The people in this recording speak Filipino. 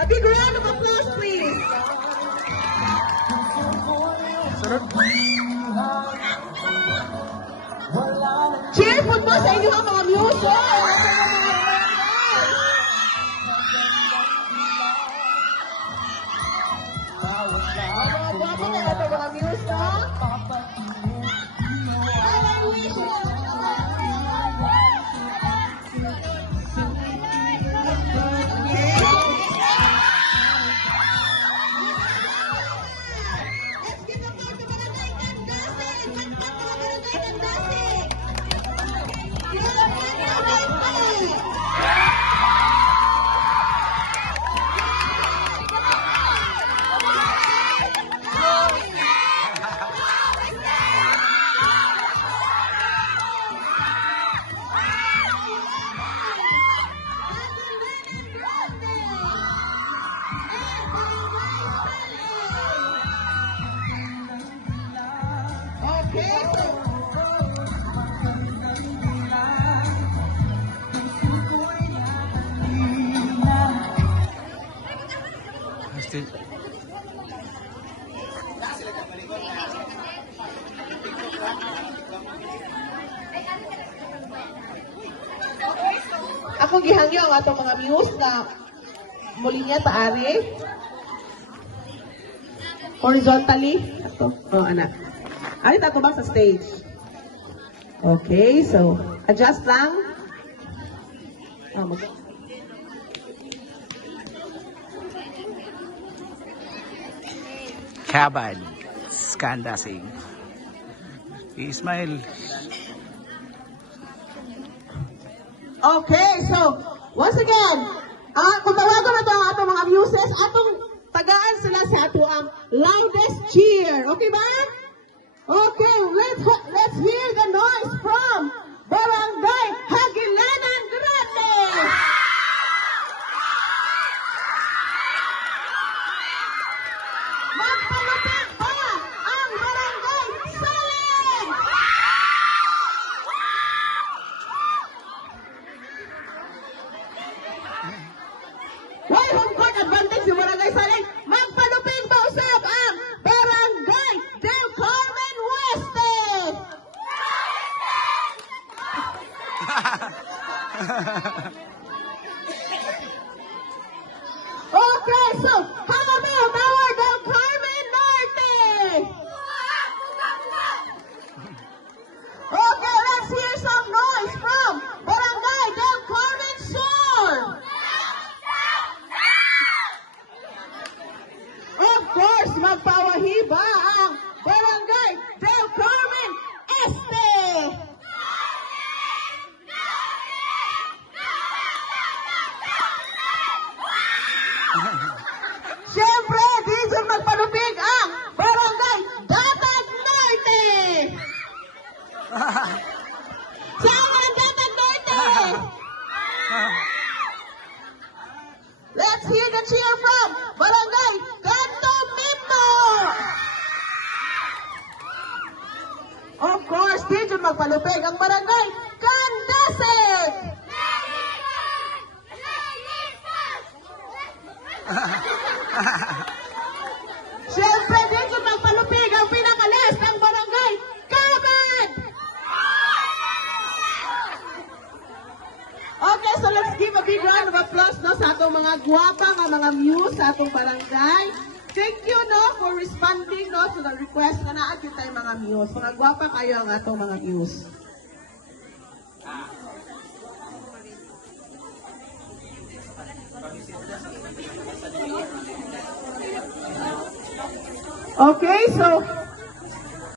A big round of applause, please. Cheerful po sa inyo ang mga music. Ako gihangyo ang atong mga muse na muli niya taari. Horizontally. Ato. Oh, anak. Alit ako ba sa stage? Okay, so adjust lang. Oh, Kabad, Skandasing. Ismail. Okay, so once again, kung tawagan na ito ang atong mga muses, atong tagaan sila sa ato ang loudest cheer. Okay ba? Okay, let's hear the noise from Barangay Hagilanan Grande. Magpalapit pa ang Barangay Saling. Why home court advantage si Barangay Saling? Magpalupig pa usap ang Barangay Del Carmen Oeste. Okay, so how about our Del Carmen Norte? Okay, let's hear some noise from Barangay Del Carmen Sur. Of course, magpawahiba ang Barangay Del Carmen Este. Siyempre, DJ magpalupig ang Barangay Datag Norte. Saan ang Datag Norte? Let's hear the cheer from Barangay Canto Mimno. Of course, DJ magpalupig ang Barangay Candaseg. Siyempre, dito magpalupig ang pinakalis ng Barangay Kabad. Okay, so let's give a big round of applause no, sa atong mga guwapa nga mga muse sa atong barangay. Thank you no for responding no to the request na naagin tayo mga muse. Mga guwapa kayo ang atong mga muse. Okay, so